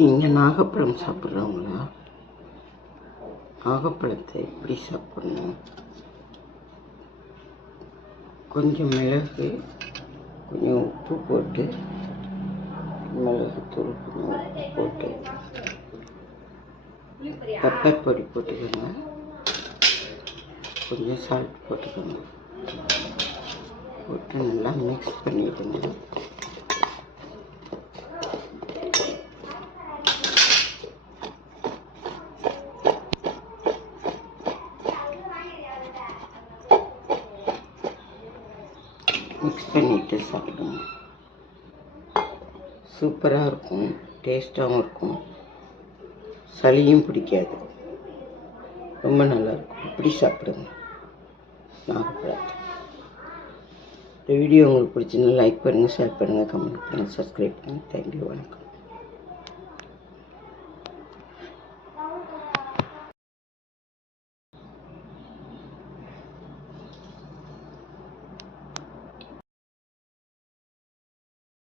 நீங்கள் நாகப்பழம் சாப்பிட்றவங்களா? நாகப்பழத்தை எப்படி சாப்பிடணும்? கொஞ்சம் மிளகு, கொஞ்சம் உப்பு போட்டு, மிளகுத்தூள் கொஞ்சம் உப்பு போட்டு, பெப்பர் பொடி போட்டுக்கோங்க, கொஞ்சம் சால்ட் போட்டுக்கோங்க, போட்டு நல்லா மிக்ஸ் பண்ணிவிடுங்க. மிக்ஸ் பண்ணிவிட்டு சாப்பிடுங்க. சூப்பராக இருக்கும், டேஸ்ட்டாகவும் இருக்கும், சளியும் பிடிக்காது, ரொம்ப நல்லாயிருக்கும். இப்படி சாப்பிடுங்க நாகப்பழத்தை. இந்த வீடியோ உங்களுக்கு பிடிச்சிருந்தா லைக் பண்ணுங்கள், ஷேர் பண்ணுங்கள், கமெண்ட் பண்ணுங்கள், சப்ஸ்கிரைப் பண்ணுங்கள். தேங்க்யூ, வணக்கம்.